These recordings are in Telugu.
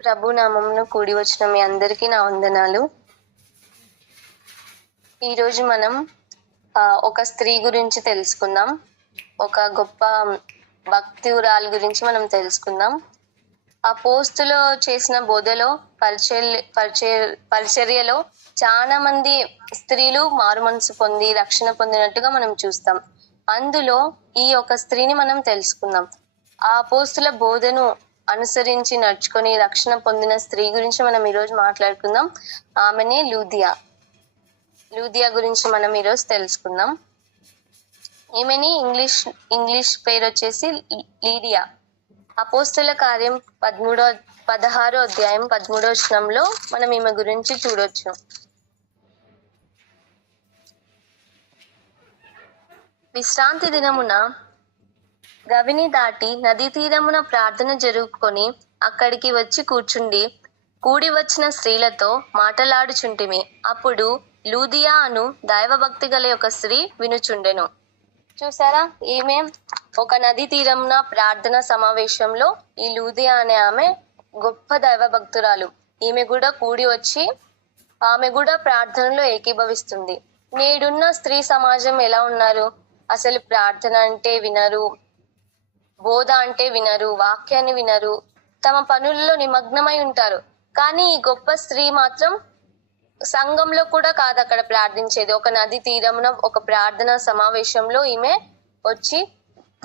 ప్రభు నామంలో కూడి వచ్చిన మీ అందరికీ నా వందనాలు. ఈరోజు మనం ఒక స్త్రీ గురించి తెలుసుకుందాం. ఒక గొప్ప భక్తివురాలు గురించి మనం తెలుసుకుందాం. ఆ పోస్టులో చేసిన బోధలో పరిచర్య పరిచర్యలో చాలా మంది స్త్రీలు మారు మనసు పొంది రక్షణ పొందినట్టుగా మనం చూస్తాం. అందులో ఈ ఒక స్త్రీని మనం తెలుసుకుందాం. ఆ పోస్తుల బోధను అనుసరించి నడుచుకొని రక్షణ పొందిన స్త్రీ గురించి మనం ఈరోజు మాట్లాడుకుందాం. ఆమెనే లూదియా. లూదియా గురించి మనం ఈరోజు తెలుసుకుందాం. ఈమెని ఇంగ్లీష్ ఇంగ్లీష్ పేరు వచ్చేసి లీడియా. అపోస్తుల కార్యం పదమూడో పదహారో అధ్యాయం పదమూడో వచనంలో మనం ఈమె గురించి చూడొచ్చు. విశ్రాంతి దినమున గవిని దాటి నదీ తీరమున ప్రార్థన జరుపుకొని అక్కడికి వచ్చి కూర్చుండి. కూడి వచ్చిన స్త్రీలతో మాటలాడుచుంటిమి. అప్పుడు లూదియా అను దైవభక్తి గల ఒక స్త్రీ వినుచుండెను. చూసారా ఈమె ఒక నది తీరమున ప్రార్థన సమావేశంలో ఈ లూదియా అనే ఆమె గొప్ప దైవ భక్తురాలు ఈమె కూడా కూడి వచ్చి ఆమె కూడా ప్రార్థనలో ఏకీభవిస్తుంది. నేడున్న స్త్రీ సమాజం ఎలా ఉన్నారు? అసలు ప్రార్థన అంటే వినరు. బోధ అంటే వినరు వాక్యాన్ని వినరు తమ పనుల్లో నిమగ్నమై ఉంటారు. కానీ ఈ గొప్ప స్త్రీ మాత్రం సంఘంలో కూడా కాదు అక్కడ ప్రార్థించేది. ఒక నది తీరమున ఒక ప్రార్థన సమావేశంలో ఈమె వచ్చి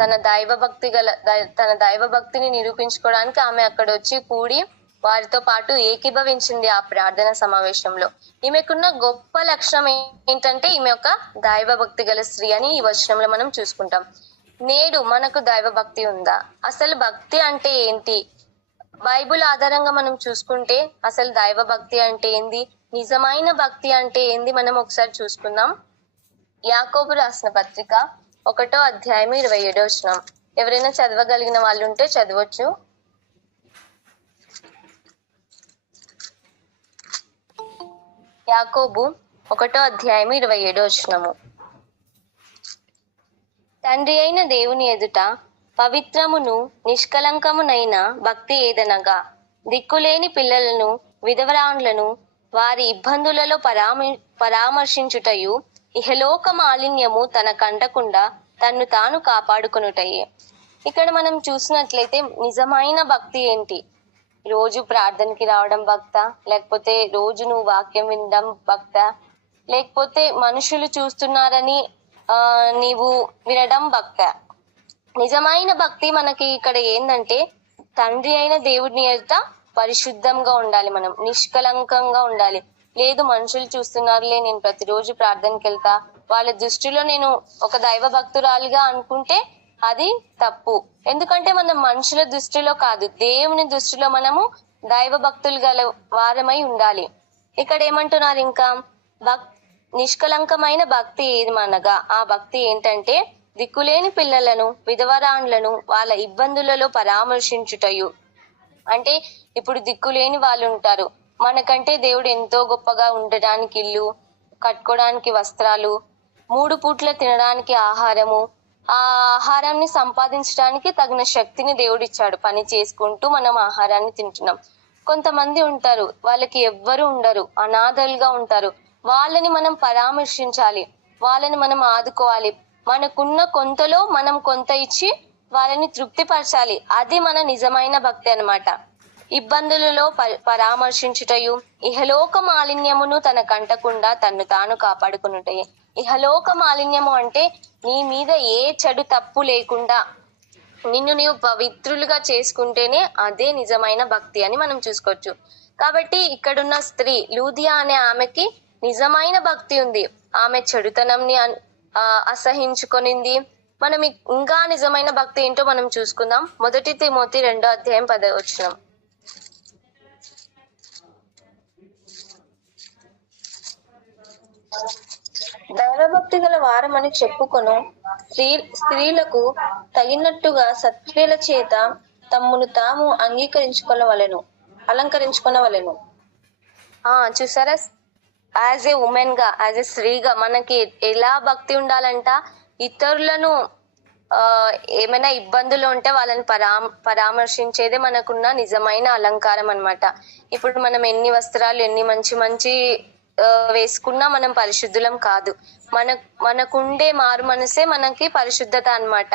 తన దైవభక్తి గల దై- తన దైవభక్తిని నిరూపించుకోవడానికి ఆమె అక్కడ వచ్చి కూడి వారితో పాటు ఏకీభవించింది ఆ ప్రార్థన సమావేశంలో. ఈమెకున్న గొప్ప లక్షణం ఏంటంటే ఈమె ఒక దైవభక్తి గల స్త్రీ అని ఈ వచనంలో మనం చూసుకుంటాం. నేడు మనకు దైవ భక్తి ఉందా? అసలు భక్తి అంటే ఏంటి? బైబుల్ ఆధారంగా మనం చూసుకుంటే అసలు దైవ భక్తి అంటే ఏంది? నిజమైన భక్తి అంటే ఏంది? మనం ఒకసారి చూసుకుందాం. యాకోబు రాసిన పత్రిక ఒకటో అధ్యాయం ఇరవై ఏడో వచనం. ఎవరైనా చదవగలిగిన వాళ్ళు ఉంటే చదవచ్చు. యాకోబు ఒకటో అధ్యాయం ఇరవై ఏడో వచనము. తండ్రి అయిన దేవుని ఎదుట పవిత్రమును నిష్కలంకమునైన భక్తి ఏదనగా? దిక్కులేని పిల్లలను విధవరాండ్లను వారి ఇబ్బందులలో పరామ పరామర్శించుటయు ఇహలోక మాలిన్యము తన కంటకుండా తన్ను తాను కాపాడుకునుటయే. ఇక్కడ మనం చూసినట్లయితే నిజమైన భక్తి ఏంటి? రోజు ప్రార్థనకి రావడం భక్త లేకపోతే రోజు నువ్వు వాక్యం వినడం భక్త లేకపోతే మనుషులు చూస్తున్నారని నీవు వినడం భక్త. నిజమైన భక్తి మనకి ఇక్కడ ఏంటంటే తండ్రి అయిన దేవుడిని ఎదుట పరిశుద్ధంగా ఉండాలి మనం నిష్కలంకంగా ఉండాలి. లేదు మనుషులు చూస్తున్నారులే నేను ప్రతిరోజు ప్రార్థనకి వెళ్తా. వాళ్ళ దృష్టిలో నేను ఒక దైవ భక్తురాలిగా అనుకుంటే అది తప్పు. ఎందుకంటే మనం మనుషుల దృష్టిలో కాదు దేవుని దృష్టిలో మనము దైవ భక్తులు గల వారమై ఉండాలి. ఇక్కడ ఏమంటున్నారు ఇంకా? భక్ నిష్కలంకమైన భక్తి ఏమనగా ఆ భక్తి ఏంటంటే దిక్కులేని పిల్లలను విధవరాండ్లను వాళ్ళ ఇబ్బందులలో పరామర్శించుటయు. అంటే ఇప్పుడు దిక్కులేని వాళ్ళు ఉంటారు. మనకంటే దేవుడు ఎంతో గొప్పగా ఉండడానికి ఇల్లు కట్టుకోవడానికి వస్త్రాలు మూడు పూట్ల తినడానికి ఆహారము. ఆ ఆహారాన్ని సంపాదించడానికి తగిన శక్తిని దేవుడు ఇచ్చాడు పని చేసుకుంటూ మనం ఆహారాన్ని తింటున్నాం. కొంతమంది ఉంటారు. వాళ్ళకి ఎవ్వరు ఉండరు. అనాథలుగా ఉంటారు. వాళ్ళని మనం పరామర్శించాలి. వాళ్ళని మనం ఆదుకోవాలి. మనకున్న కొంతలో మనం కొంత ఇచ్చి వాళ్ళని తృప్తిపరచాలి. అది మన నిజమైన భక్తి అనమాట ఇబ్బందులలో పరామర్శించుటయు ఇహలోక మాలిన్యమును తన కంటకుండా తన్ను తాను కాపాడుకునుటయే. ఇహలోక మాలిన్యము అంటే నీ మీద ఏ చెడు తప్పు లేకుండా నిన్ను నీవు పవిత్రులుగా చేసుకుంటేనే అదే నిజమైన భక్తి అని మనం చూసుకోవచ్చు. కాబట్టి ఇక్కడున్న స్త్రీ లూదియా అనే ఆమెకి నిజమైన భక్తి ఉంది. ఆమె చెడుతనంని అన్- అసహించుకొనింది. మనం ఇంకా నిజమైన భక్తి ఏంటో మనం చూసుకుందాం. మొదటి తిమోతి రెండో అధ్యాయం పదవచనం దైవభక్తి గల వారమని చెప్పుకొను. స్త్రీ స్త్రీలకు తగినట్టుగా సత్క్రియల చేత తమ్మును తాము అంగీకరించుకొనవలెను అలంకరించుకొనవలెను. ఆ చూసారా? యాజ్ ఏ ఉమెన్గా యాజ్ ఏ స్త్రీగా మనకి ఎలా భక్తి ఉండాలంట? ఇతరులను ఏమైనా ఇబ్బందులు ఉంటే వాళ్ళని పరా పరామర్శించేదే మనకున్న నిజమైన అలంకారం అనమాట ఇప్పుడు మనం ఎన్ని వస్త్రాలు ఎన్ని మంచి మంచి వేసుకున్నా మనం పరిశుద్ధులం కాదు. మన మనకుండే మారు మనసే మనకి పరిశుద్ధత అనమాట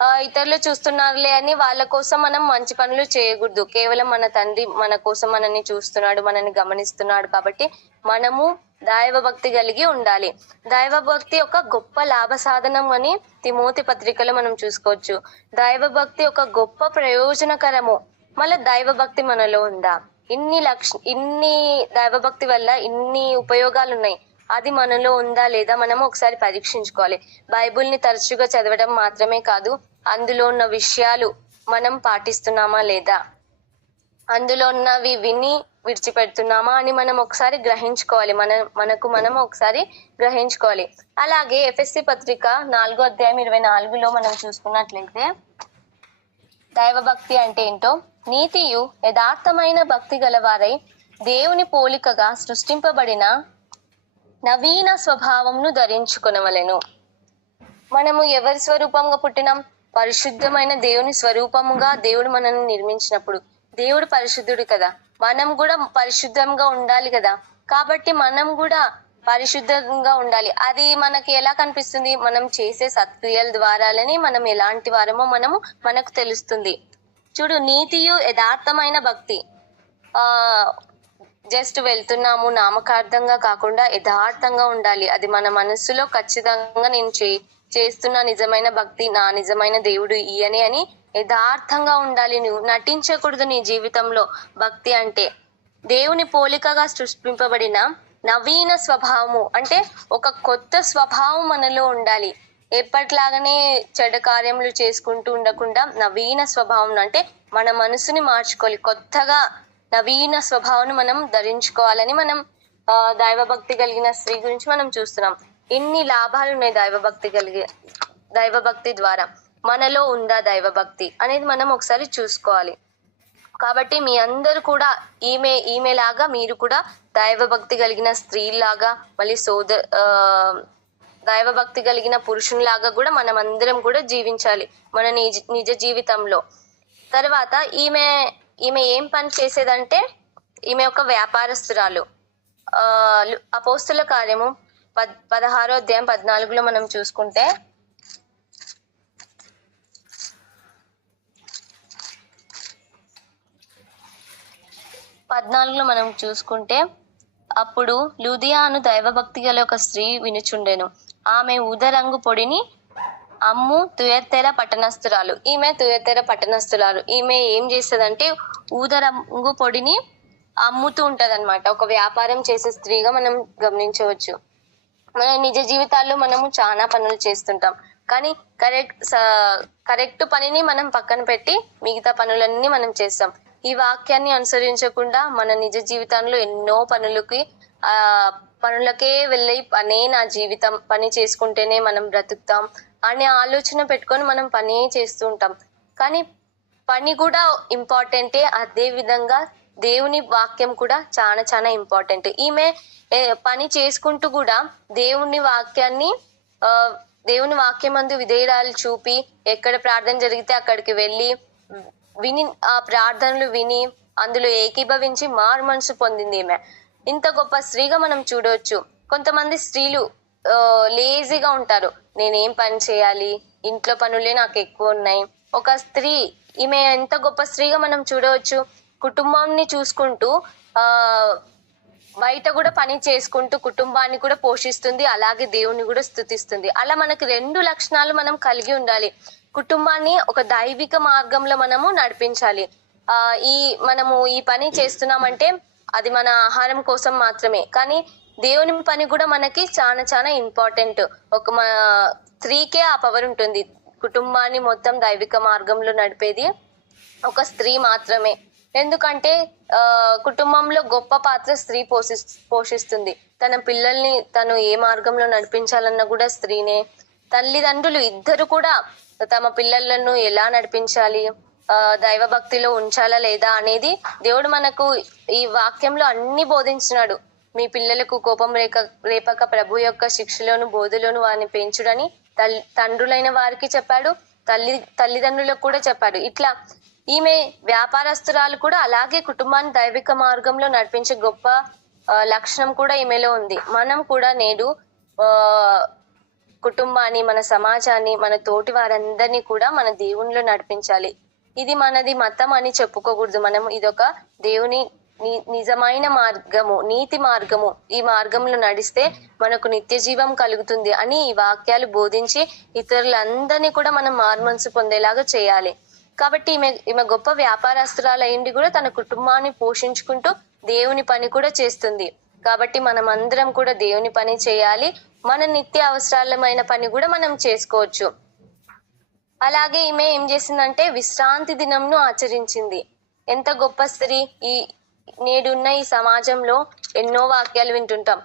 ఇతరులు చూస్తున్నారులే అని వాళ్ళ కోసం మనం మంచి పనులు చేయకూడదు. కేవలం మన తండ్రి మన కోసం మనల్ని చూస్తున్నాడు మనల్ని గమనిస్తున్నాడు కాబట్టి మనము దైవ భక్తి కలిగి ఉండాలి. దైవ భక్తి ఒక గొప్ప లాభ సాధనం అని తిమోతి పత్రికలో మనం చూసుకోవచ్చు. దైవ భక్తి ఒక గొప్ప ప్రయోజనకరము. మళ్ళీ దైవ భక్తి మనలో ఉందా? ఇన్ని లక్ష ఇన్ని దైవ భక్తి వల్ల ఇన్ని ఉపయోగాలు ఉన్నాయి అది మనలో ఉందా లేదా మనం ఒకసారి పరీక్షించుకోవాలి. బైబుల్ని తరచుగా చదవడం మాత్రమే కాదు అందులో ఉన్న విషయాలు మనం పాటిస్తున్నామా లేదా? అందులో ఉన్నవి విని విడిచిపెడుతున్నామా అని మనం ఒకసారి గ్రహించుకోవాలి. మన మనకు మనం ఒకసారి గ్రహించుకోవాలి. అలాగే ఎఫ్ఎస్సి పత్రిక నాలుగో అధ్యాయం ఇరవై నాలుగులో మనం చూసుకున్నట్లయితే దైవభక్తి అంటే ఏంటో? నీతియు యథార్థమైన భక్తి గలవారై దేవుని పోలికగా సృష్టింపబడిన నవీన స్వభావంను ధరించుకొనవలెను. మనము ఎవరి స్వరూపంగా పుట్టినాం? పరిశుద్ధమైన దేవుని స్వరూపముగా దేవుడు మనల్ని నిర్మించినప్పుడు. దేవుడు పరిశుద్ధుడు కదా. మనం కూడా పరిశుద్ధంగా ఉండాలి కదా. కాబట్టి మనం కూడా పరిశుద్ధంగా ఉండాలి. అది మనకి ఎలా కనిపిస్తుంది? మనం చేసే సత్క్రియల ద్వారాలని మనం ఎలాంటి వారమో మనము మనకు తెలుస్తుంది. చూడు నీతియు యథార్థమైన భక్తి. ఆ జస్ట్ వెళ్తున్నాము నామకార్థంగా కాకుండా యథార్థంగా ఉండాలి. అది మన మనస్సులో ఖచ్చితంగా నేను చే చేస్తున్న నిజమైన భక్తి నా నిజమైన దేవుడు ఈయనే అని యథార్థంగా ఉండాలి. నువ్వు నటించకూడదు నీ జీవితంలో భక్తి అంటే. దేవుని పోలికగా సృష్టింపబడిన నవీన స్వభావము అంటే ఒక కొత్త స్వభావం మనలో ఉండాలి. ఎప్పట్లాగానే చెడ్డ కార్యములు చేసుకుంటూ ఉండకుండా నవీన స్వభావం అంటే మన మనసుని మార్చుకోవాలి. కొత్తగా నవీన స్వభావం మనం ధరించుకోవాలని మనం దైవభక్తి కలిగిన స్త్రీ గురించి మనం చూస్తున్నాం. ఇన్ని లాభాలు ఉన్నాయి దైవభక్తి కలిగి దైవభక్తి ద్వారా? మనలో ఉందా దైవభక్తి అనేది మనం ఒకసారి చూసుకోవాలి. కాబట్టి మీ అందరు కూడా ఈమె ఈమె లాగా మీరు కూడా దైవభక్తి కలిగిన స్త్రీలాగా మళ్ళీ సోద దైవభక్తి కలిగిన పురుషునిలాగా కూడా మనం అందరం కూడా జీవించాలి మన నిజ నిజ జీవితంలో. తర్వాత ఈమె ఈమె ఏం పని చేసేదంటే ఈమె ఒక వ్యాపారస్తురాలు. ఆ అపోస్తుల కార్యము పద్ పదహారో అధ్యాయం పద్నాలుగులో మనం చూసుకుంటే పద్నాలుగులో మనం చూసుకుంటే అప్పుడు లూదియాను దైవభక్తి గల ఒక స్త్రీ వినుచుండెను. ఆమె ఊదరంగు పొడిని అమ్ము తుయత్తెర పట్టణస్థురాలు. ఈమె తుయత్తెర పట్టణస్థురాలు. ఈమె ఏం చేస్తుందంటే ఊదరంగు పొడిని అమ్ముతూ ఉంటదన్నమాట. ఒక వ్యాపారం చేసే స్త్రీగా మనం గమనించవచ్చు. మన నిజ జీవితాల్లో మనము చాలా పనులు చేస్తుంటాం. కానీ కరెక్ట్ కరెక్ట్ పనిని మనం పక్కన పెట్టి మిగతా పనులన్నీ మనం చేస్తాం. ఈ వాక్యాన్ని అనుసరించకుండా మన నిజ జీవితంలో ఎన్నో పనులకి ఆ పనులకే వెళ్ళి పనే నా జీవితం పని చేసుకుంటేనే మనం బ్రతుకుతాం అనే ఆలోచన పెట్టుకొని మనం పని చేస్తూ ఉంటాం. కానీ పని కూడా ఇంపార్టెంటే అదే విధంగా దేవుని వాక్యం కూడా చాలా చాలా ఇంపార్టెంట్ ఈమె పని చేసుకుంటూ కూడా దేవుని వాక్యాన్ని దేవుని వాక్యం అందు విధేయరాలు చూపి ఎక్కడ ప్రార్థన జరిగితే అక్కడికి వెళ్ళి విని ఆ ప్రార్థనలు విని అందులో ఏకీభవించి మారు మనసు పొందింది ఈమె. ఇంత గొప్ప స్త్రీగా మనం చూడవచ్చు కొంతమంది స్త్రీలు లేజీగా ఉంటారు. నేనేం పని చేయాలి? ఇంట్లో పనులే నాకు ఎక్కువ ఉన్నాయి. ఒక స్త్రీ ఈమె ఎంత గొప్ప స్త్రీగా మనం చూడవచ్చు కుటుంబాన్ని చూసుకుంటూ ఆ బయట కూడా పని చేసుకుంటూ కుటుంబాన్ని కూడా పోషిస్తుంది. అలాగే దేవుని కూడా స్థుతిస్తుంది. అలా మనకి రెండు లక్షణాలు మనం కలిగి ఉండాలి. కుటుంబాన్ని ఒక దైవిక మార్గంలో మనము నడిపించాలి. ఆ ఈ మనము ఈ పని చేస్తున్నామంటే అది మన ఆహారం కోసం మాత్రమే. కానీ దేవుని పని కూడా మనకి చాలా చాలా ఇంపార్టెంట్. ఒక మన స్త్రీకే ఆ పవర్ ఉంటుంది. కుటుంబాన్ని మొత్తం దైవిక మార్గంలో నడిపేది ఒక స్త్రీ మాత్రమే. ఎందుకంటే ఆ కుటుంబంలో గొప్ప పాత్ర స్త్రీ పోషి పోషిస్తుంది. తన పిల్లల్ని తను ఏ మార్గంలో నడిపించాలన్నా కూడా స్త్రీనే. తల్లిదండ్రులు ఇద్దరు కూడా తమ పిల్లలను ఎలా నడిపించాలి? దైవ భక్తిలో ఉంచాలా లేదా అనేది దేవుడు మనకు ఈ వాక్యంలో అన్ని బోధించినాడు. మీ పిల్లలకు కోపం రేక రేపక ప్రభు యొక్క శిక్షలోను బోధలోను వారిని పెంచుడని తల్లి తండ్రులైన వారికి చెప్పాడు. తల్లి తల్లిదండ్రులకు కూడా చెప్పాడు. ఇట్లా ఈమె వ్యాపారస్తురాలు కూడా అలాగే కుటుంబాన్ని దైవిక మార్గంలో నడిపించే గొప్ప లక్షణం కూడా ఈమెలో ఉంది. మనం కూడా నేడు కుటుంబాన్ని మన సమాజాన్ని మన తోటి వారందరినీ కూడా మన దేవునిలో నడిపించాలి. ఇది మనది మతం అని చెప్పుకోకూడదు. మనం ఇదొక దేవుని నిజమైన మార్గము నీతి మార్గము. ఈ మార్గంలో నడిస్తే మనకు నిత్య జీవం కలుగుతుంది అని ఈ వాక్యాలు బోధించి ఇతరులందరినీ కూడా మనం మార్మనసు పొందేలాగా చేయాలి. కాబట్టి ఈమె ఈమె గొప్ప వ్యాపారస్తురాలయ్యండి కూడా తన కుటుంబాన్ని పోషించుకుంటూ దేవుని పని కూడా చేస్తుంది. కాబట్టి మనం అందరం కూడా దేవుని పని చేయాలి. మన నిత్య అవసరాలమైన పని కూడా మనం చేసుకోవచ్చు. అలాగే ఈమె ఏం చేసిందంటే విశ్రాంతి దినంను ఆచరించింది. ఎంత గొప్ప స్త్రీ ఈ నేడున్న ఈ సమాజంలో ఎన్నో వాక్యాలు వింటుంటాం.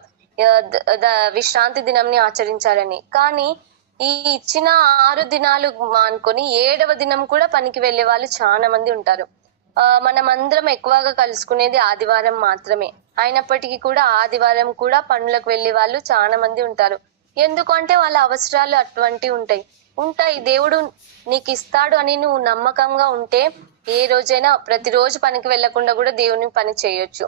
విశ్రాంతి దినంని ఆచరించాలని. కానీ ఈ ఇచ్చిన ఆరు దినాలు మానుకొని ఏడవ దినం కూడా పనికి వెళ్ళే వాళ్ళు చాలా మంది ఉంటారు. ఆ, మనమందరం ఎక్కువగా కలుసుకునేది ఆదివారం మాత్రమే. అయినప్పటికీ కూడా ఆదివారం కూడా పనులకు వెళ్ళే వాళ్ళు చాలా మంది ఉంటారు. ఎందుకంటే వాళ్ళ అవసరాలు అటువంటివి ఉంటాయి. ఉంటాయి దేవుడు నీకు ఇస్తాడు అని నువ్వు నమ్మకంగా ఉంటే ఏ రోజైనా ప్రతిరోజు పనికి వెళ్ళకుండా కూడా దేవుని పని చేయొచ్చు.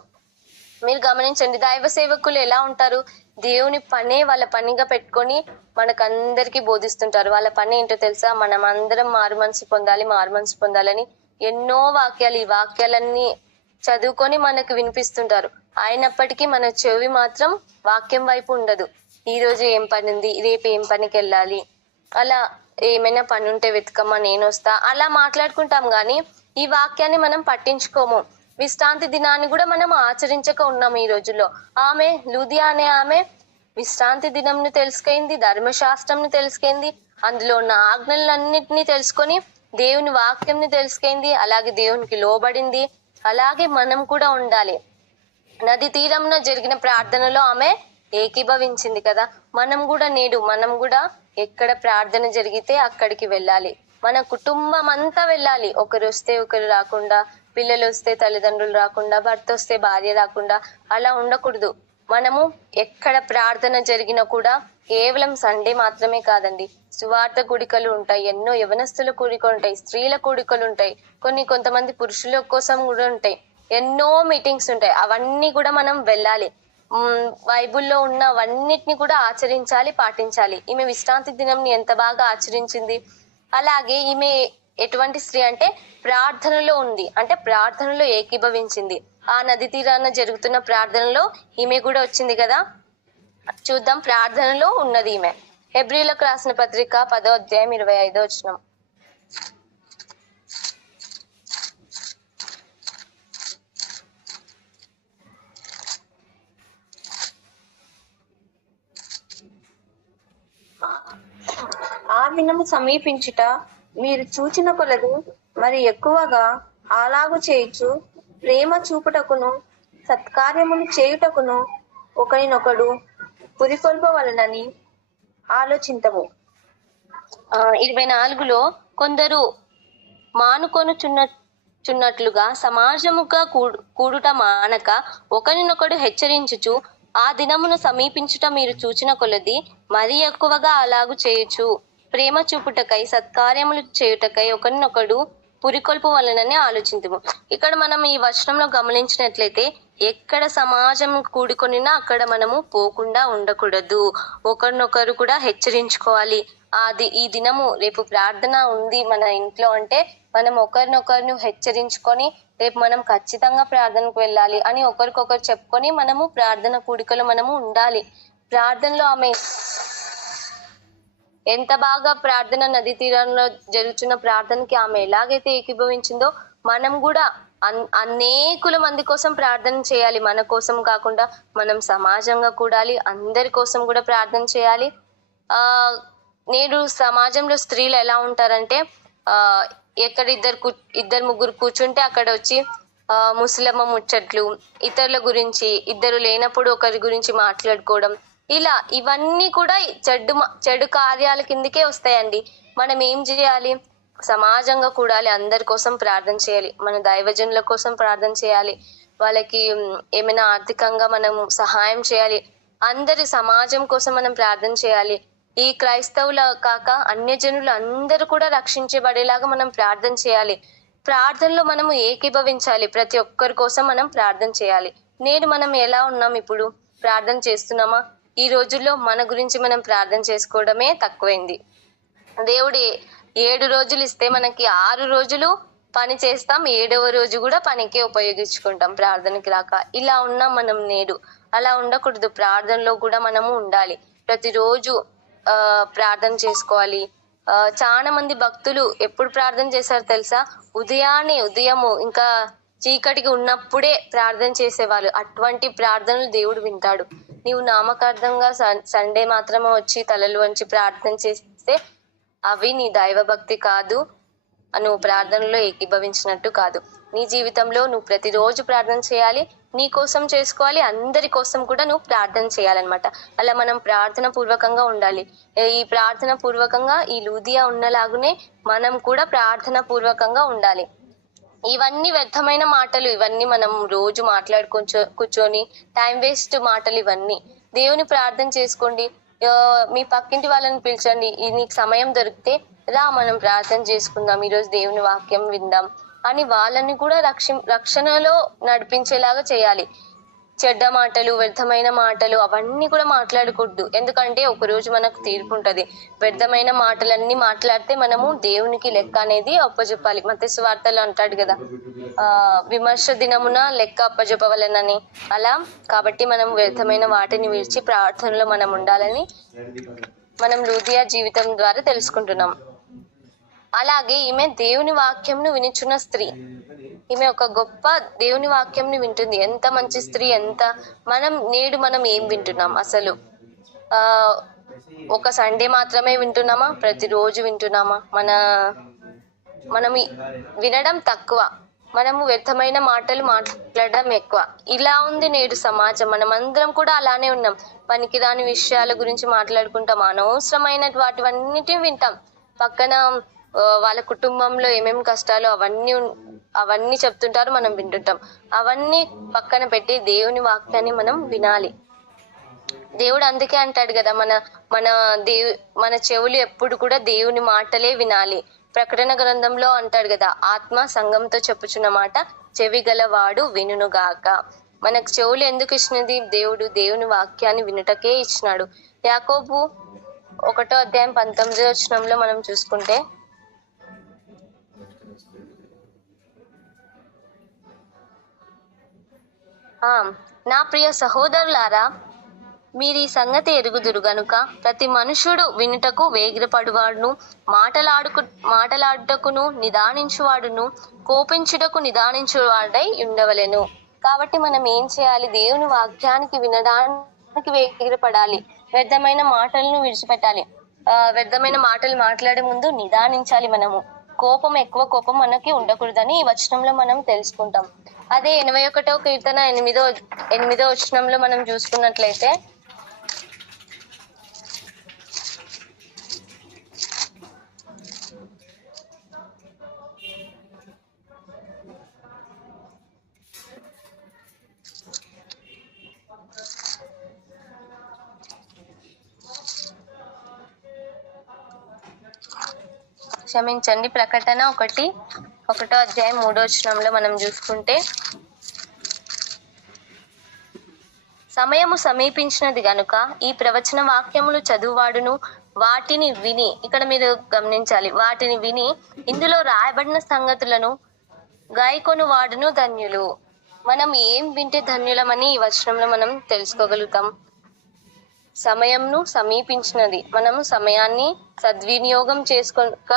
మీరు గమనించండి దైవ సేవకులు ఎలా ఉంటారు? దేవుని పనే వాళ్ళ పనిగా పెట్టుకొని మనకందరికి బోధిస్తుంటారు. వాళ్ళ పని ఏంటో తెలుసా? మనం అందరం మారు మనసు పొందాలి మారు మనసు పొందాలని ఎన్నో వాక్యాలు ఈ వాక్యాలన్నీ చదువుకొని మనకు వినిపిస్తుంటారు. అయినప్పటికీ మన చెవి మాత్రం వాక్యం వైపు ఉండదు. ఈ రోజు ఏం పని ఉంది? రేపు ఏం పనికి వెళ్ళాలి? అలా ఏమైనా పని ఉంటే వెతకమ్మా నేను వస్తా అలా మాట్లాడుకుంటాం కానీ ఈ వాక్యాన్ని మనం పట్టించుకోము. విశ్రాంతి దినాన్ని కూడా మనం ఆచరించక ఉన్నాం ఈ రోజుల్లో. ఆమె లూదియా అనే ఆమె విశ్రాంతి దినంను తెలుసుకైంది ధర్మశాస్త్రంను తెలుసుకైంది అందులో ఉన్న ఆజ్ఞలన్నింటినీ తెలుసుకొని దేవుని వాక్యంని తెలుసుకైంది అలాగే దేవునికి లోబడింది అలాగే మనం కూడా ఉండాలి. నది తీరంలో జరిగిన ప్రార్థనలో ఆమె ఏకీభవించింది కదా. మనం కూడా నేడు మనం కూడా ఎక్కడ ప్రార్థన జరిగితే అక్కడికి వెళ్ళాలి. మన కుటుంబం అంతా వెళ్ళాలి. ఒకరు వస్తే ఒకరు రాకుండా పిల్లలు వస్తే తల్లిదండ్రులు రాకుండా భర్త వస్తే భార్య రాకుండా అలా ఉండకూడదు. మనము ఎక్కడ ప్రార్థన జరిగినా కూడా కేవలం సండే మాత్రమే కాదండి. సువార్త కూడికలు ఉంటాయి. ఎన్నో యవనస్తుల కూడికలు ఉంటాయి. స్త్రీల కూడికలు ఉంటాయి. కొన్ని కొంతమంది పురుషుల కోసం కూడా ఉంటాయి. ఎన్నో మీటింగ్స్ ఉంటాయి. అవన్నీ కూడా మనం వెళ్ళాలి. బైబుల్లో ఉన్నవన్నిటిని కూడా ఆచరించాలి పాటించాలి. ఈమె విశ్రాంతి దినంని ఎంత బాగా ఆచరించింది. అలాగే ఈమె ఎటువంటి స్త్రీ అంటే ప్రార్థనలో ఉంది. అంటే ప్రార్థనలో ఏకీభవించింది. ఆ నది తీరాన జరుగుతున్న ప్రార్థనలో ఈమె కూడా వచ్చింది కదా? చూద్దాం. ప్రార్థనలో ఉన్నది ఈమె. హెబ్రిలకు రాసిన పత్రిక పదో అధ్యాయం ఇరవై ఐదో వచ్చినాం ఆ దినము సమీపించుట మీరు చూచిన కొలది మరి ఎక్కువగా అలాగు చేయుచు ప్రేమ చూపుటకును సత్కార్యములు చేయుటకును ఒకరినొకడు పురికొల్పవలనని ఆలోచింతము. ఇరవై నాలుగులో కొందరు మానుకొనుచున్న చున్నట్లుగా సమాజముగా కూడు కూడుట మానక ఒకరినొకడు హెచ్చరించుచు ఆ దినమును సమీపించుట మీరు చూచిన కొలది మరీ ఎక్కువగా అలాగు చేయుచు. ప్రేమ చూపుటకై సత్కార్యములు చేయుటకై ఒకరినొకడు పురికొల్పు వలననే ఆలోచించము ఇక్కడ మనం ఈ వచనంలో గమనించినట్లయితే ఎక్కడ సమాజం కూడుకొనినా అక్కడ మనము పోకుండా ఉండకూడదు. ఒకరినొకరు కూడా హెచ్చరించుకోవాలి. అది ఈ దినము రేపు ప్రార్థన ఉంది మన ఇంట్లో అంటే మనం ఒకరినొకరిని హెచ్చరించుకొని రేపు మనం ఖచ్చితంగా ప్రార్థనకు వెళ్ళాలి అని ఒకరికొకరు చెప్పుకొని మనము ప్రార్థన కూడికలో మనము ఉండాలి. ప్రార్థనలో ఆమె ఎంత బాగా ప్రార్థన నది తీరంలో జరుగుతున్న ప్రార్థనకి ఆమె ఎలాగైతే ఏకీభవించిందో మనం కూడా అన్- అనేకుల మంది కోసం ప్రార్థన చేయాలి. మన కోసం కాకుండా మనం సమాజంగా కూడాలి. అందరి కోసం కూడా ప్రార్థన చేయాలి. ఆ నేడు సమాజంలో స్త్రీలు ఎలా ఉంటారంటే ఆ ఎక్కడ ఇద్దరు కూ ఇద్దరు ముగ్గురు కూర్చుంటే అక్కడ వచ్చి ఆ ముసలమ్మ ముచ్చట్లు ఇతరుల గురించి ఇద్దరు లేనప్పుడు ఒకరి గురించి మాట్లాడుకోవడం ఇలా ఇవన్నీ కూడా చెడు చెడు కార్యాల కిందకే వస్తాయండి. మనం ఏం చేయాలి? సమాజంగా కూడాలి అందరి కోసం ప్రార్థన చేయాలి. మన దైవజనుల కోసం ప్రార్థన చేయాలి. వాళ్ళకి ఏమైనా ఆర్థికంగా మనం సహాయం చేయాలి. అందరి సమాజం కోసం మనం ప్రార్థన చేయాలి. ఈ క్రైస్తవుల కాక అన్యజనులు అందరూ కూడా రక్షించబడేలాగా మనం ప్రార్థన చేయాలి. ప్రార్థనలో మనము ఏకీభవించాలి. ప్రతి ఒక్కరి కోసం మనం ప్రార్థన చేయాలి. నేను మనం ఎలా ఉన్నాం ఇప్పుడు? ప్రార్థన చేస్తున్నామా? ఈ రోజుల్లో మన గురించి మనం ప్రార్థన చేసుకోవడమే తక్కువైంది. దేవుడు ఏ- ఏడు రోజులు ఇస్తే మనకి ఆరు రోజులు పని చేస్తాం ఏడవ రోజు కూడా పనికే ఉపయోగించుకుంటాం ప్రార్థనకి రాక. ఇలా ఉన్నా మనం నేడు అలా ఉండకూడదు. ప్రార్థనలో కూడా మనము ఉండాలి. ప్రతిరోజు ఆ ప్రార్థన చేసుకోవాలి. ఆ చాలా మంది భక్తులు ఎప్పుడు ప్రార్థన చేశారు తెలుసా? ఉదయాన్నే ఉదయము. ఇంకా చీకటికి ఉన్నప్పుడే ప్రార్థన చేసేవాళ్ళు. అటువంటి ప్రార్థనలు దేవుడు వింటాడు. నీవు నామకార్థంగా సన్- సండే మాత్రమే వచ్చి తలలు వంచి ప్రార్థన చేస్తే అవి నీ దైవభక్తి కాదు. నువ్వు ప్రార్థనలో ఏకీభవించినట్టు కాదు. నీ జీవితంలో నువ్వు ప్రతిరోజు ప్రార్థన చేయాలి. నీ కోసం చేసుకోవాలి. అందరి కోసం కూడా నువ్వు ప్రార్థన చేయాలన్నమాట. అలా మనం ప్రార్థన పూర్వకంగా ఉండాలి. ఈ ప్రార్థన పూర్వకంగా ఈ లూదియా ఉన్నలాగునే మనం కూడా ప్రార్థన పూర్వకంగా ఉండాలి. ఇవన్నీ వ్యర్థమైన మాటలు ఇవన్నీ మనం రోజు మాట్లాడుకొంచో కూర్చొని టైం వేస్ట్ మాటలు ఇవన్నీ. దేవుని ప్రార్థన చేసుకోండి. మీ పక్కింటి వాళ్ళని పిలిచండి. నీకు సమయం దొరికితే రా మనం ప్రార్థన చేసుకుందాం. ఈరోజు దేవుని వాక్యం విందాం. అని వాళ్ళని కూడా రక్ష రక్షణలో నడిపించేలాగా చేయాలి. చెడ్డ మాటలు వ్యర్థమైన మాటలు అవన్నీ కూడా మాట్లాడకూడదు. ఎందుకంటే ఒకరోజు మనకు తీర్పు ఉంటుంది వ్యర్థమైన మాటలన్నీ మాట్లాడితే మనము దేవునికి లెక్క అనేది అప్పజెప్పాలి. మత స్వార్థలు అంటాడు కదా ఆ విమర్శ దినమున లెక్క అప్పజెప్పవలనని. అలా కాబట్టి మనం వ్యర్థమైన వాటిని విడిచి ప్రార్థనలో మనం ఉండాలని మనం లూదియా జీవితం ద్వారా తెలుసుకుంటున్నాం. అలాగే ఈమె దేవుని వాక్యంను వినిచున్న స్త్రీ. ఈమె ఒక గొప్ప దేవుని వాక్యంని వింటుంది. ఎంత మంచి స్త్రీ ఎంత మనం నేడు మనం ఏం వింటున్నాం అసలు? ఆ ఒక సండే మాత్రమే వింటున్నామా? ప్రతిరోజు వింటున్నామా? మన మనం వినడం తక్కువ. మనము వ్యర్థమైన మాటలు మాట్లాడడం ఎక్కువ. ఇలా ఉంది నేడు సమాజం. మనం అందరం కూడా అలానే ఉన్నాం. పనికిరాని విషయాల గురించి మాట్లాడుకుంటాం. అనవసరమైన వాటివన్నిటిని వింటాం. పక్కన వాళ్ళ కుటుంబంలో ఏమేమి కష్టాలు అవన్నీ అవన్నీ చెప్తుంటారు మనం వింటుంటాం. అవన్నీ పక్కన పెట్టి దేవుని వాక్యాన్ని మనం వినాలి. దేవుడు అందుకే అంటాడు కదా మన మన దేవు మన చెవులు ఎప్పుడు కూడా దేవుని మాటలే వినాలి. ప్రకటన గ్రంథంలో అంటాడు కదా ఆత్మ సంఘంతో చెప్పుచున్న మాట చెవి గలవాడు వినుగాక మనకు చెవులు ఎందుకు ఇచ్చినది? దేవుడు దేవుని వాక్యాన్ని వినుటకే ఇచ్చినాడు. యాకోబు ఒకటో అధ్యాయం పంతొమ్మిదో వచనంలో మనం చూసుకుంటే నా ప్రియ సహోదరులారా మీరు ఈ సంగతి ఎరుగుదురు గనుక ప్రతి మనుషుడు వినుటకు వేగిరపడువాడును మాటలాడుకు మాటలాడుటకును నిదానించువాడును కోపించుటకు నిదానించువాడై ఉండవలెను. కాబట్టి మనం ఏం చేయాలి? దేవుని వాక్యానికి వినడానికి వేగిరపడాలి. వ్యర్థమైన మాటలను విడిచిపెట్టాలి. ఆ వ్యర్థమైన మాటలు మాట్లాడే ముందు నిదానించాలి మనము. కోపం ఎక్కువ కోపం మనకి ఉండకూడదని ఈ వచనంలో మనం తెలుసుకుంటాం. అదే ఎనభై ఒకటో కీర్తన ఎనిమిదో ఎనిమిదో వచనంలో మనం చూసుకున్నట్లయితే. క్షమించండి ప్రకటన ఒకటి. ఒకటో అధ్యాయం మూడో వచనంలో మనం చూసుకుంటే సమయము సమీపించినది గనుక ఈ ప్రవచన వాక్యములు చదువువాడును వాటిని విని ఇక్కడ మీరు గమనించాలి వాటిని విని ఇందులో రాయబడిన సంగతులను గాయకొను వాడును ధన్యులు. మనం ఏం వింటే ధన్యులమని ఈ వచనంలో మనం తెలుసుకోగలుగుతాం. సమయంను సమీపించినది. మనము సమయాన్ని సద్వినియోగం చేసుకోక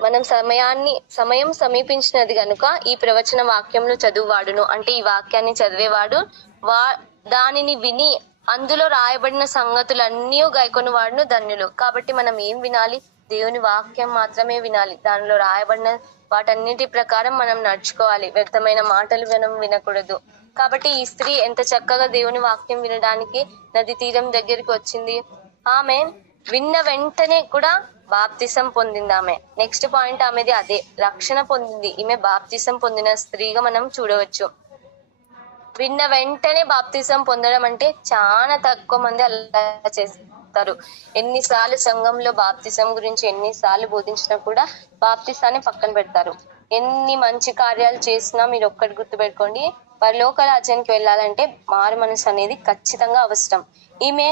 మనం సమయాన్ని సమయం సమీపించినది కనుక ఈ ప్రవచన వాక్యంలో చదువువాడును. అంటే ఈ వాక్యాన్ని చదివేవాడు వా దానిని విని అందులో రాయబడిన సంగతులన్నీ గైకొని వాడును ధన్యులు. కాబట్టి మనం ఏం వినాలి? దేవుని వాక్యం మాత్రమే వినాలి. దానిలో రాయబడిన వాటన్నిటి ప్రకారం మనం నడుచుకోవాలి. వ్యర్థమైన మాటలు మనం వినకూడదు. కాబట్టి ఈ స్త్రీ ఎంత చక్కగా దేవుని వాక్యం వినడానికి నది తీరం దగ్గరికి వచ్చింది. ఆమె విన్న వెంటనే కూడా బాప్తిసం పొందింది ఆమె. నెక్స్ట్ పాయింట్ ఆమెది అదే. రక్షణ పొందింది. ఈమె బాప్తిసం పొందిన స్త్రీగా మనం చూడవచ్చు. విన్న వెంటనే బాప్తిసం పొందడం అంటే చాలా తక్కువ మంది అలా చేస్తారు. ఎన్నిసార్లు సంఘంలో బాప్తిసం గురించి ఎన్నిసార్లు బోధించినా కూడా బాప్తిసాన్ని పక్కన పెడతారు. ఎన్ని మంచి కార్యాలు చేసినా మీరు ఒక్కటి గుర్తుపెట్టుకోండి. పరలోక రాజ్యానికి వెళ్ళాలంటే మారు మనసు అనేది ఖచ్చితంగా అవసరం. ఈమె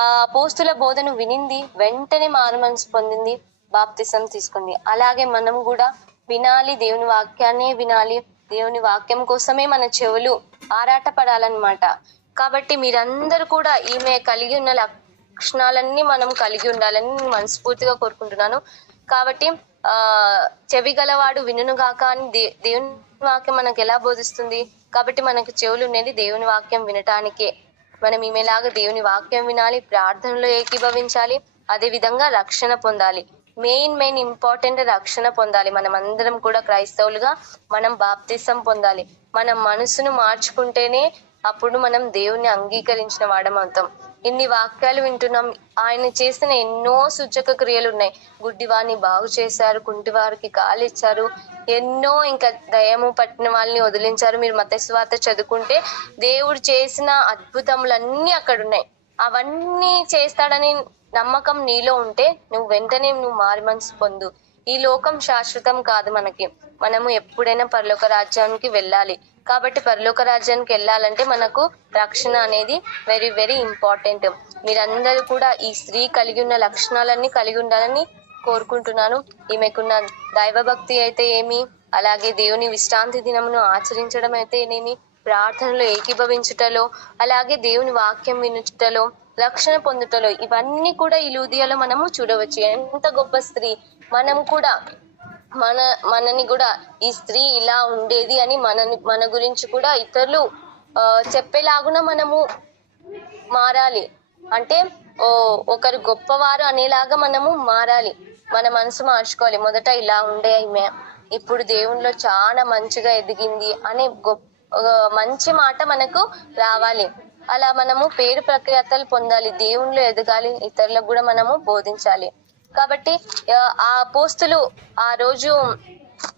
ఆ పోస్తుల బోధను వినింది వెంటనే మారు మనసు పొందింది బాప్తిసం తీసుకుంది. అలాగే మనం కూడా వినాలి దేవుని వాక్యాన్ని వినాలి దేవుని వాక్యం కోసమే మన చెవులు ఆరాట పడాలన్నమాట కాబట్టి మీరందరూ కూడా ఈమె కలిగి ఉన్న లక్షణాలన్నీ మనం కలిగి ఉండాలని మనస్ఫూర్తిగా కోరుకుంటున్నాను. కాబట్టి ఆ చెవి గలవాడు వినును అని దే దేవుని వాక్యం మనకు ఎలా బోధిస్తుంది? కాబట్టి మనకు చెవులు ఉండేది దేవుని వాక్యం వినటానికే. మనం ఈమెలాగా దేవుని వాక్యం వినాలి ప్రార్థనలో ఏకీభవించాలి అదే విధంగా రక్షణ పొందాలి. మెయిన్ మెయిన్ ఇంపార్టెంట్ రక్షణ పొందాలి. మనం అందరం కూడా క్రైస్తవులుగా మనం బాప్తిసం పొందాలి. మన మనసును మార్చుకుంటేనే అప్పుడు మనం దేవుణ్ణి అంగీకరించిన వాడం అవుతాం ఇన్ని వాక్యాలు వింటున్నాం. ఆయన చేసిన ఎన్నో సూచక క్రియలు ఉన్నాయి. గుడ్డివారిని బాగు చేశారు కుంటివారికి కాలు ఇచ్చారు. ఎన్నో ఇంకా దయము పట్టిన వాళ్ళని వదిలించారు. మీరు మతస్వాత చదువుకుంటే దేవుడు చేసిన అద్భుతములన్నీ అక్కడ ఉన్నాయి అవన్నీ చేస్తాడని నమ్మకం నీలో ఉంటే నువ్వు వెంటనే నువ్వు మారి మనసు పొందు. ఈ లోకం శాశ్వతం కాదు మనకి. మనము ఎప్పుడైనా పరలోక రాజ్యానికి వెళ్ళాలి. కాబట్టి పరలోక రాజ్యానికి వెళ్ళాలంటే మనకు రక్షణ అనేది వెరీ వెరీ ఇంపార్టెంట్ మీరందరూ కూడా ఈ స్త్రీ కలిగి ఉన్న లక్షణాలన్నీ కలిగి ఉండాలని కోరుకుంటున్నాను. ఈమెకున్న దైవభక్తి అయితే ఏమి? అలాగే దేవుని విశ్రాంతి దినమును ఆచరించడం అయితే ఏమి ప్రార్థనలో ఏకీభవించుటలో అలాగే దేవుని వాక్యం వినుటలో రక్షణ పొందుటలో ఇవన్నీ కూడా ఈ లూదియాలో మనము చూడవచ్చు. ఎంత గొప్ప స్త్రీ! మనం కూడా మన మనని కూడా ఈ స్త్రీ ఇలా ఉండేది అని మన మన గురించి కూడా ఇతరులు చెప్పేలాగున మనము మారాలి. అంటే ఓ ఒకరు గొప్పవారు అనేలాగా మనము మారాలి. మన మనసు మార్చుకోవాలి. మొదట ఇలా ఉండే ఆమె ఇప్పుడు దేవునిలో చాలా మంచిగా ఎదిగింది అనే గొప్ప మంచి మాట మనకు రావాలి. అలా మనము పేరు ప్రఖ్యాతలు పొందాలి. దేవుళ్ళు ఎదగాలి. ఇతరులకు కూడా మనము బోధించాలి. కాబట్టి ఆ, పోస్తులు ఆ రోజు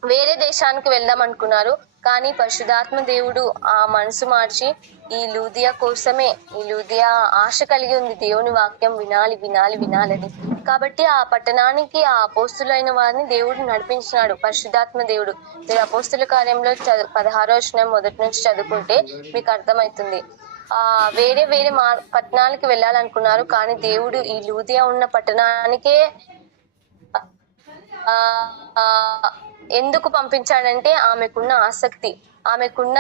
వేరే దేశానికి వెళ్దాం అనుకున్నారు. కానీ పరిశుధాత్మ దేవుడు ఆ మనసు మార్చి ఈ లూదియా కోసమే ఈ లూదియా ఆశ కలిగి ఉంది. దేవుని వాక్యం వినాలి వినాలి వినాలని. కాబట్టి ఆ పట్టణానికి ఆ అపోస్తులైన వారిని దేవుడు నడిపించినాడు. పరిశుధాత్మ దేవుడు. మీరు అపోస్తుల కార్యంలో చదువు పదహారో వచ్చిన మొదటి నుంచి చదువుకుంటే మీకు అర్థమవుతుంది. వేరే వేరే మా పట్టణాలకి వెళ్ళాలనుకున్నారు కానీ దేవుడు ఈ లూదియా ఉన్న పట్టణానికే ఎందుకు పంపించాడంటే ఆమెకున్న ఆసక్తి. ఆమెకున్న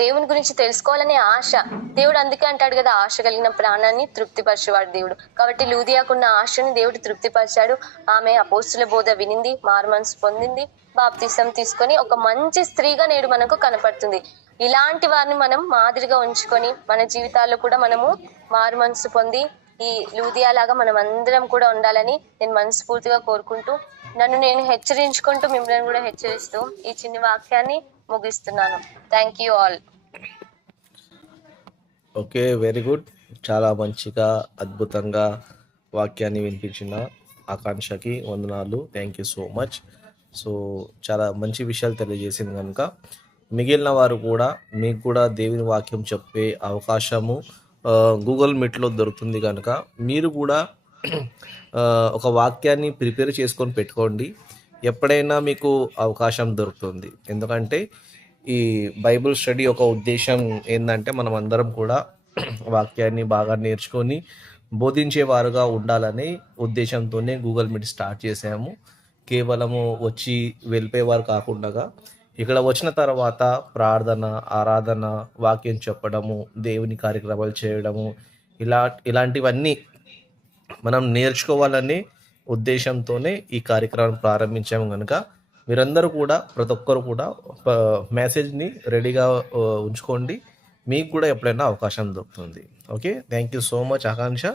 దేవుని గురించి తెలుసుకోవాలనే ఆశ. దేవుడు అందుకే అంటాడు కదా ఆశ కలిగిన ప్రాణాన్ని తృప్తిపరిచేవాడు దేవుడు. కాబట్టి లూదియాకున్న ఆశని దేవుడు తృప్తిపరిచాడు. ఆమె అపోస్తుల బోధ వినింది మారుమనసు పొందింది బాప్తిసం తీసుకొని ఒక మంచి స్త్రీగా నేడు మనకు కనపడుతుంది. ఇలాంటి వారిని మనం మాదిరిగా ఉంచుకొని మన జీవితాల్లో కూడా మనము మారు మనసు పొంది ఈ లూదియా లాగా మనం అందరం కూడా ఉండాలని నేను మనస్ఫూర్తిగా కోరుకుంటూ నన్ను నేను హెచ్చరించుకుంటూ మిమ్మల్ని కూడా హెచ్చరిస్తూ ఈ చిన్ని వాక్యాన్ని ముగిస్తున్నాను. Thank you all okay very good చాలా మంచిగా అద్భుతంగా వాక్యాన్ని వినిపించిన ఆకాంక్షకి వందనాలు. Thank you so much so చాలా మంచి విషయాలు తెలియజేసింది కనుక. మిగిలిన వారు కూడా మీకు కూడా దేవుని వాక్యం చెప్పే అవకాశము గూగుల్ మీట్లో దొరుకుతుంది కనుక మీరు కూడా ఒక వాక్యాన్ని ప్రిపేర్ చేసుకొని పెట్టుకోండి. ఎప్పుడైనా మీకు అవకాశం దొరుకుతుంది. ఎందుకంటే ఈ బైబిల్ స్టడీ ఒక ఉద్దేశం ఏంటంటే మనం అందరం కూడా వాక్యాన్ని బాగా నేర్చుకొని బోధించేవారుగా ఉండాలనే ఉద్దేశంతోనే గూగుల్ మీట్ స్టార్ట్ చేసాము కేవలము వచ్చి వెళ్ళిపోయేవారు కాకుండా ఇక్కడ వచ్చిన తర్వాత ప్రార్థన ఆరాధన వాక్యం చెప్పడము దేవుని కార్యక్రమాలు చేయడము ఇలా ఇలాంటివన్నీ మనం నేర్చుకోవాలనే ఉద్దేశంతోనే ఈ కార్యక్రమం ప్రారంభించాము కనుక మీరందరూ కూడా ప్రతి ఒక్కరు కూడా మెసేజ్ని రెడీగా ఉంచుకోండి. మీకు కూడా ఎప్పుడైనా అవకాశం దొరుకుతుంది. Okay? Thank you so much Akanksha.